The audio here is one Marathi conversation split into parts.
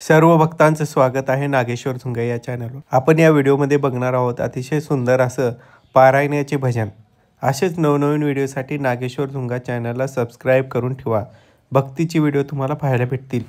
सर्व भक्तांचं स्वागत आहे नागेश्वर झुंगा या चॅनलवर। आपण या व्हिडिओमध्ये बघणार आहोत अतिशय सुंदर असं पारायणाचे भजन। असेच नवनवीन व्हिडिओसाठी नागेश्वर झुंगा चॅनलला सबस्क्राइब करून ठेवा। भक्तीची व्हिडिओ तुम्हाला पाहायला भेटतील।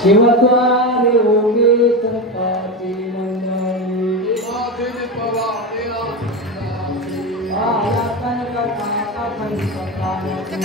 शिवद्वारे होगे चंपाची मंडळी आला कनक काका